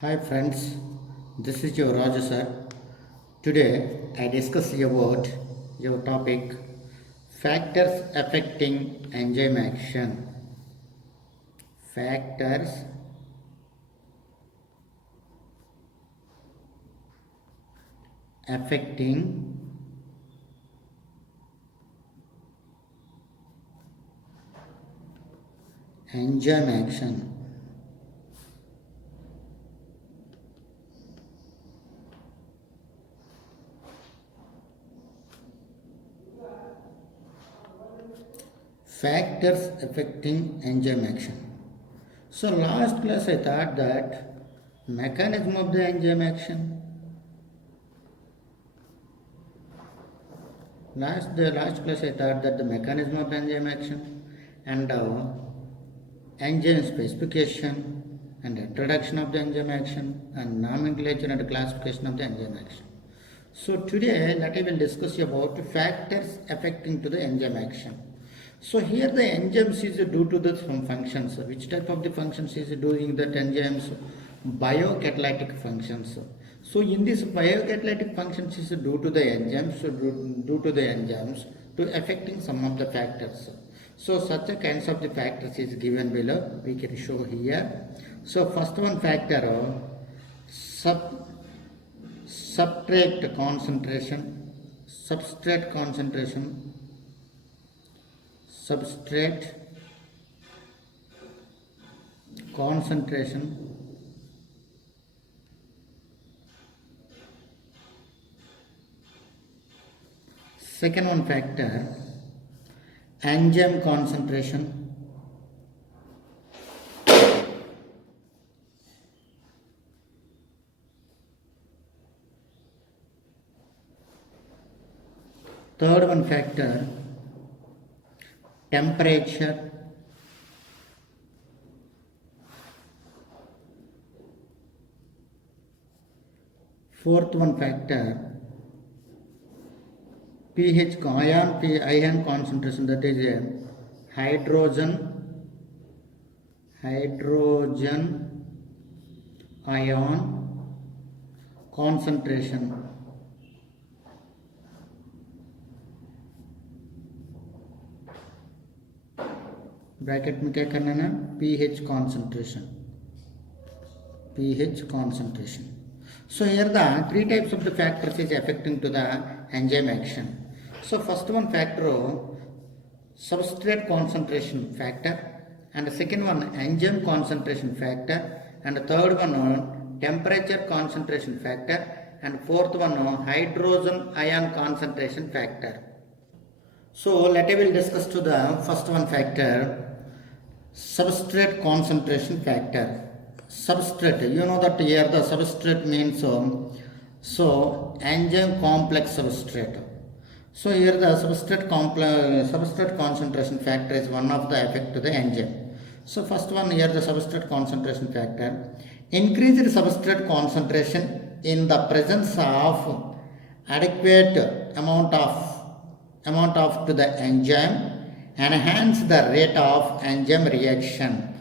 Hi friends, this is your Raja sir. Today I discuss about your topic factors affecting enzyme action. Factors affecting enzyme action. Factors affecting enzyme action. So last class I thought that mechanism of the enzyme action. The last class I thought that the mechanism of the enzyme action and enzyme specification and introduction of the enzyme action and nomenclature and classification of the enzyme action. So today let I will discuss about factors affecting to the enzyme action. So here the enzymes is due to the some functions. Which type of the functions is doing that enzymes? Biocatalytic functions. So in this biocatalytic functions is due to the enzymes, due to the enzymes to affecting some of the factors. So such a kinds of the factors is given below. We can show here. So first one factor substrate concentration, substrate concentration, substrate concentration. Second one factor enzyme concentration. Third one factor temperature. Fourth one factor pH ion concentration, that is a hydrogen ion concentration. Bracket में क्या करना है ना, pH concentration. So here the three types of the factors is affecting to the enzyme action. So first one factor substrate concentration factor, and the second one enzyme concentration factor, and the third one temperature concentration factor, and fourth one hydrogen ion concentration factor. So let I will discuss to the first one factor substrate concentration factor. Substrate, you know that here the substrate means so enzyme complex substrate. So here the substrate concentration factor is one of the effect to the enzyme. So first one here the substrate concentration factor, increased substrate concentration in the presence of adequate amount of to the enzyme enhance the rate of enzyme reaction.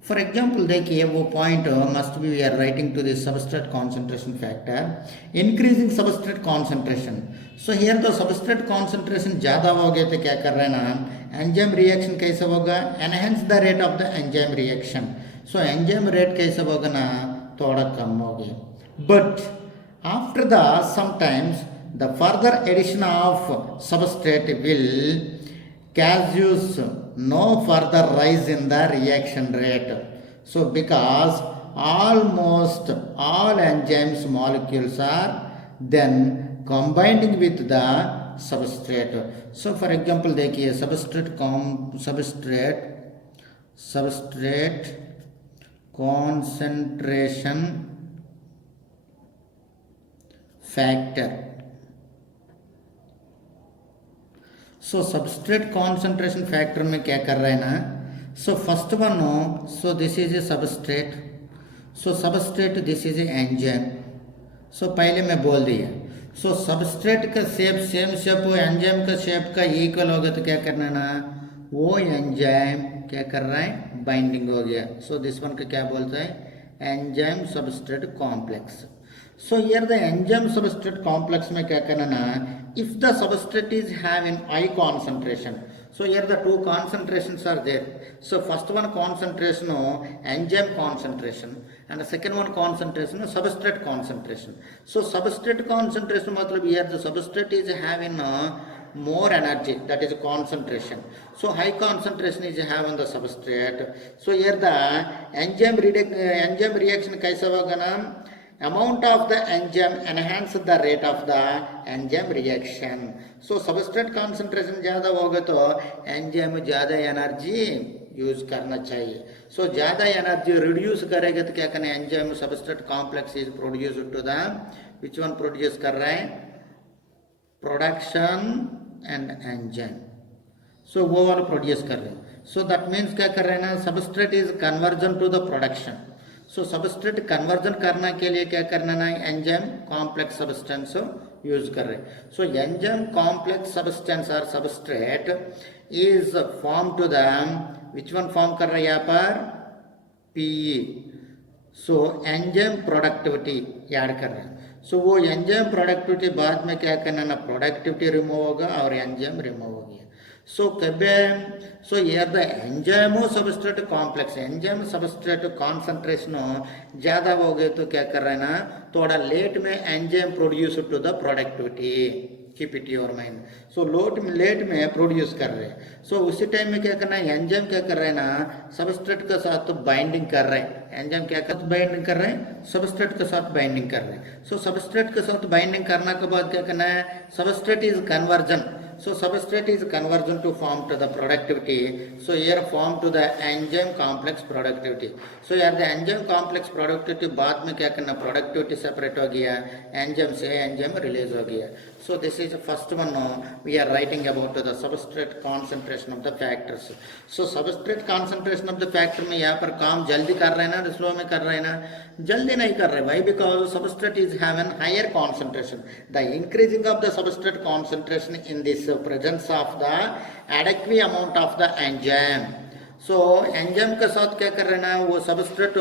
For example, देखिए वो point must be we are writing to the substrate concentration factor, increasing substrate concentration. So here the substrate concentration ज़्यादा हो गया तो क्या कर रहे हैं ना, enzyme reaction कैसे होगा, enhance the rate of the enzyme reaction. So enzyme rate कैसे होगा ना, थोड़ा कम हो गया. But after the sometimes the further addition of substrate will causes no further rise in the reaction rate. So because almost all enzymes molecules are then combining with the substrate. So for example देखिए substrate concentration factor. So substrate concentration factor में क्या कर रहा है ना, so first one so this is a substrate, so substrate this is a enzyme. So पहले मैं बोल दिया, so substrate का शेप सेम शेप हो एंजाइम का शेप का इक्वल होगा तो क्या करना है ना, वो एंजाइम क्या कर रहा है, बाइंडिंग हो गया. So this one का क्या बोलता है, enzyme substrate complex. So here the enzyme substrate complex में क्या करना ना, if the substrate is having high concentration, so here the two concentrations are there. So first one concentration enzyme concentration and the second one concentration substrate concentration. So substrate concentration मतलब here the substrate is having more energy, that is concentration. So high concentration is having the substrate. So here the enzyme reaction कैसा होगा ना, amount of the enzyme enhance the rate of the enzyme reaction. So substrate concentration ज़्यादा होगा तो enzyme ज़्यादा energy use करना चाहिए. So ज़्यादा एनर्जी रिड्यूस करेगा तो क्या करना है, enzyme substrate complex is produced to the, which one produce कर रहा है, प्रोडक्शन एंड एंजाइम. सो वो वाला प्रोड्यूस कर रहे हैं. सो दैट मीन्स क्या कर रहे हैं ना, substrate is conversion to the production. So substrate conversion करने के लिए क्या करना ना, एंजाइम कॉम्प्लेक्स सब्सटेंस यूज कर रहे हैं. सो एंजाइम कॉम्प्लेक्स सब्सटेंस और substrate is form to the, which one form कर रहा है यहाँ पर, PE. So enzyme productivity add कर रहे हैं. सो वो एंजाइम प्रोडक्टिविटी बाद में क्या करना ना, प्रोडक्टिविटी रिमूव होगा और एंजाइम रिमूव हो गया. सो कबे, सो here the enzyme substrate complex, enzyme substrate concentration ज़्यादा हो गए तो क्या कर रहे हैं ना, थोड़ा लेट में enzyme produce to the productivity. Keep it your mind. So late में प्रोड्यूस कर रहे हैं. सो उसी टाइम में क्या करना है, एंजाइम क्या कर रहे हैं ना, सबस्ट्रेट के साथ तो बाइंडिंग कर रहे हैं. एंजाइम क्या कर बाइंडिंग कर रहे हैं, सबस्ट्रेट के साथ बाइंडिंग कर रहे हैं. सो सबस्ट्रेट के साथ बाइंडिंग करने के बाद क्या करना है, substrate is conversion. So substrate is conversion to form to the productivity. So here form to the enzyme complex productivity. So here the enzyme complex productivity बाद में क्या करना, productivity separate हो गया, enzyme से enzyme release हो गया. So this is the first one now we are writing about the substrate concentration of the factors. So substrate concentration of the factor में यहाँ पर काम जल्दी कर रहे हैं ना, स्लो में कर रहे हैं ना, जल्दी नहीं कर रहे. Why? Because substrate is having higher concentration. The increasing of the substrate concentration in this presence of the adequate amount of the enzyme. So enzyme के साथ क्या कर रहे हैं ना, वो substrate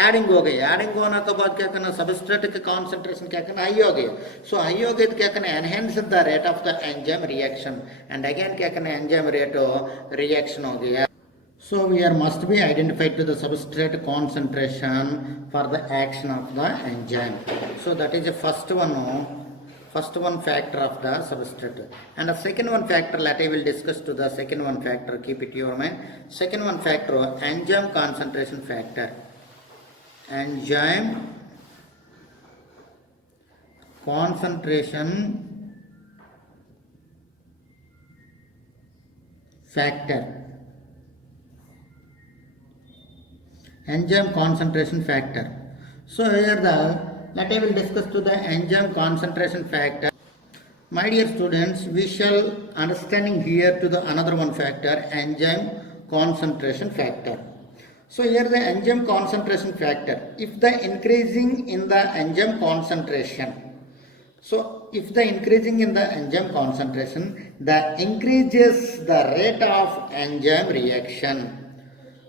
एडिंग हो गई. एडिंग होने के बाद क्या करना, सबस्ट्रेट के कॉन्सेंट्रेशन क्या करना, हाई हो गया. सो हाई हो गए तो क्या करना, enhance the rate of the enzyme reaction and again क्या करना, एंजाइम रेट रिएक्शन हो गया. So here must be identified to the substrate concentration for the action of the enzyme. So that is the first one factor of the substrate. And the second one factor that I will discuss to the second one factor, keep it your mind. Second one factor, enzyme concentration factor. Enzyme concentration factor. Enzyme concentration factor. So here that I will discuss to the enzyme concentration factor. My dear students, we shall understanding here to the another one factor, enzyme concentration factor. So here the enzyme concentration factor, if the increasing in the enzyme concentration, so if the increasing in the enzyme concentration, that increases the rate of enzyme reaction.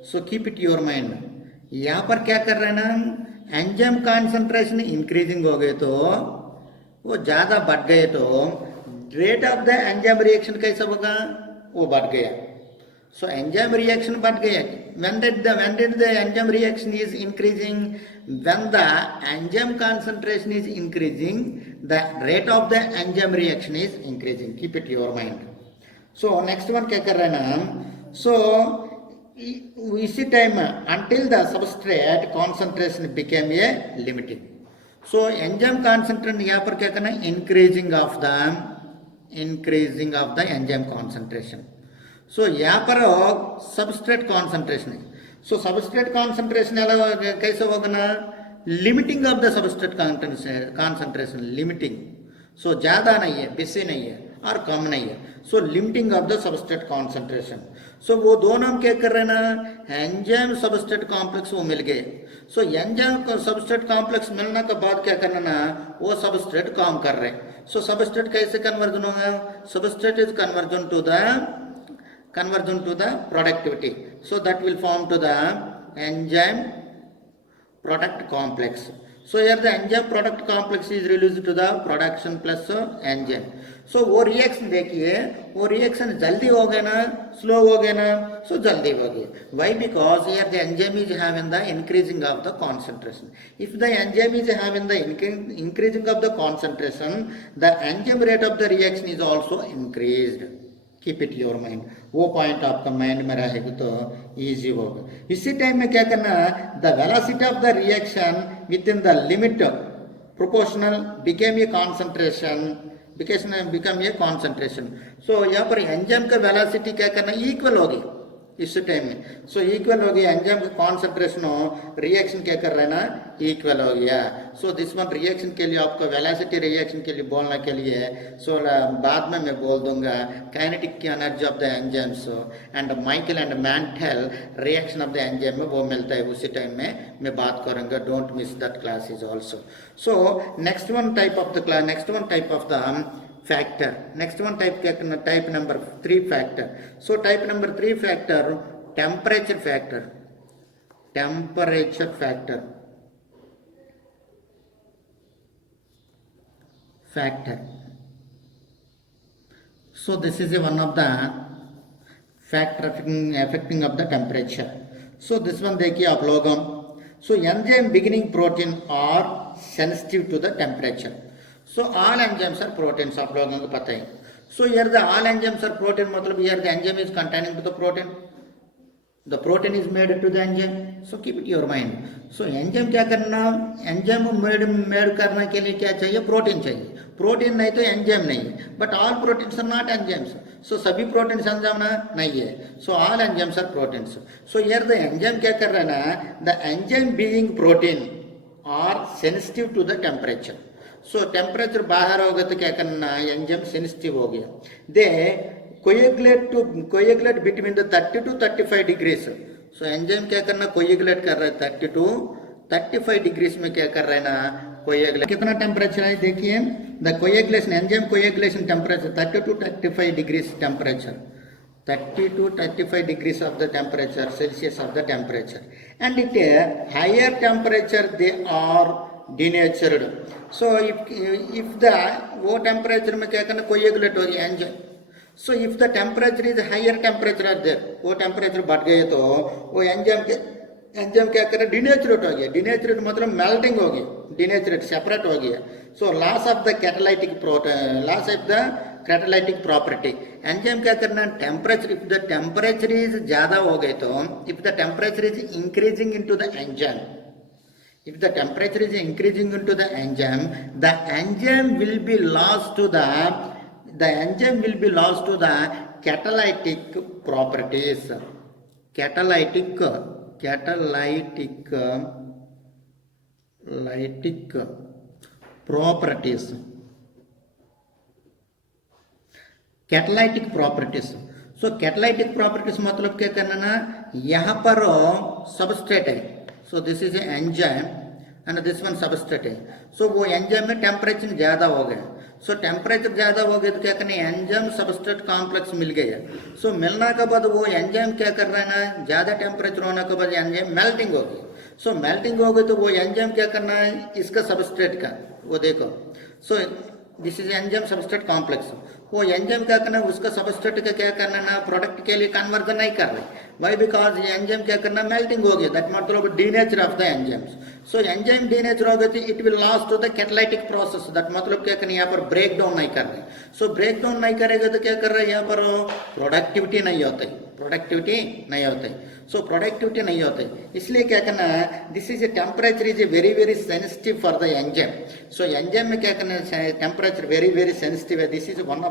So keep it your mind. यहाँ पर क्या कर रहे हैं ना, enzyme concentration increasing हो गए तो वो ज़्यादा बढ़ गए तो rate of the enzyme reaction कैसा होगा, वो बढ़ गया. सो एंजाइम रिएक्शन बढ़ गया. when did the enzyme reaction is increasing, when the enzyme concentration is increasing, the rate of the enzyme reaction is increasing. Keep it your mind. So next one क्या कर रहे हैं ना, so इसी time until the substrate concentration became a limiting. So enzyme concentration यहाँ पर क्या करना है, increasing of the enzyme concentration. So यहाँ पर substrate concentration है. So substrate concentration कैसे होगा ना, limiting of the substrate concentration, limiting. So ज़्यादा नहीं है, बेसी नहीं है और कम नहीं है. So limiting of the substrate concentration. So वो दोनों हम क्या कर रहे हैं ना, एंजाइम सबस्ट्रेट कॉम्प्लेक्स वो मिल गए. सो एंजाइम सबस्ट्रेट कॉम्प्लेक्स मिलने के बाद क्या करना ना, वो सबस्ट्रेट काम कर रहे हैं. सो सबस्ट्रेट कैसे कन्वर्जन होगा, substrate is conversion to the productivity. So that will form to the enzyme product complex. So here the enzyme product complex is released to the production plus enzyme. So वो रिएक्शन देखिए, वो रिएक्शन जल्दी हो गया ना, स्लो हो गया ना, so जल्दी हो गया. Why? Because here the enzyme is having the increasing of the concentration. If the enzyme is having the increasing of the concentration, the enzyme rate of the reaction is also increased. Keep it your mind, वो पॉइंट आपका माइंड में रहेगा तो इजी होगा. इसी टाइम में क्या करना, the velocity of the reaction within the limit proportional became a concentration, become a concentration. So यहाँ पर एंजाइम का वेलोसिटी क्या करना, इक्वल होगी इस टाइम में. सो इक्वल हो गया, एंजाइम का कॉन्सेंट्रेशन हो, रिएक्शन क्या कर रहा है ना, इक्वल हो गया. सो दिस वन रिएक्शन के लिए आपको वेलोसिटी रिएक्शन के लिए बोलने के लिए सो बाद में मैं बोल दूंगा kinetic energy of the enzymes and Michael and Menten reaction of the enzyme में वो मिलता है, उसी टाइम में मैं बात करूंगा. Don't miss that class is also. So next one type of the class, next one type of the factor. Next one type क्या करना, type number 3 factor. So type number 3 factor, temperature factor. Temperature factor. Factor. So this is one of the factor affecting of the temperature. So this one देखिए आप लोगों. So enzyme beginning protein are sensitive to the temperature. So all enzymes are proteins, आप लोगों को पता है. So here the all enzymes are protein, मतलब here the enzyme is containing to the protein. The protein is made to the enzyme. So keep it your mind. So enzyme क्या करना, enzyme made करने के लिए क्या चाहिए, प्रोटीन चाहिए. प्रोटीन नहीं तो एंजाइम नहीं है. But all proteins are not enzymes. So सभी प्रोटीन्स एंजाइम नहीं है. So all enzymes are proteins. So here the enzyme क्या कर रहा है ना, the enzyme being protein are sensitive to the temperature. So temperature बाहर होगा तो क्या करना, एंजाइम सेंसिटिव हो गया. They coagulate between the 30 to 35 degrees. So enzyme क्या करना, कोएगुलेट कर रहा है 30 to 35 डिग्रीज में क्या कर रहा है ना, कोएगुलेट. कितना टेम्परेचर है देखिए, the coagulation enzyme coagulation temperature 30 to 35 degrees temperature, 30 to 35 degrees of the temperature Celsius of the temperature, and at a higher temperature they are denatured. So if the वो temperature में क्या करना, coagulate हो गया enzyme. So if the temperature is higher temperature are there, वो temperature बढ़ गए तो वो एंजाइम क्या करे, डिनेचरेट हो गया. डिनेचरेट मतलब मेल्टिंग हो गया, डिनेचरेट सेपरेट हो गया. So loss of the catalytic proton, loss of the catalytic property. Enzyme क्या करना, temperature, if the temperature is ज्यादा हो गए तो, if the temperature is increasing into the enzyme, if the temperature is increasing into the enzyme will be lost to the enzyme will be lost to the catalytic properties. Catalytic properties. Catalytic properties. So catalytic properties मतलब क्या करना ना, यहाँ पर substrate है. So this is enzyme and this one substrate है. So वो एंजाइम में टेम्परेचर ज़्यादा हो गया. सो टेम्परेचर ज़्यादा हो गया तो क्या करना, एंजाइम सबस्ट्रेट कॉम्प्लेक्स मिल गया. सो मिलने के बाद वो एंजाइम क्या कर रहा है ना, ज़्यादा टेम्परेचर होने के बाद एंजाइम मेल्टिंग हो गई. सो मेल्टिंग हो गई तो वो एंजाइम क्या करना है, इसका सबस्ट्रेट का वो देखो. सो this is enzyme substrate complex. वो एंजाइम क्या करना, उसका सबस्ट्रेट का क्या करना ना, प्रोडक्ट के लिए कन्वर्जन नहीं कर रहे. वाई, बिकॉज ये एंजाइम क्या करना, मेल्टिंग हो गया. दैट मतलब denature of the enzymes. So enzyme denature हो गए तो it will loss to the catalytic process. That मतलब क्या करना, यहाँ पर ब्रेक डाउन नहीं कर रहे. सो ब्रेक डाउन नहीं करेगा तो क्या कर रहे हैं, यहाँ पर प्रोडक्टिविटी नहीं होती, प्रोडक्टिविटी नहीं होती. सो प्रोडक्टिविटी नहीं होती, इसलिए क्या करना है, this is a temperature is a very very sensitive for the enzyme. So enzyme में क्या करना है, टेम्परेचर वेरी वेरी सेंसिटिव है. This is one of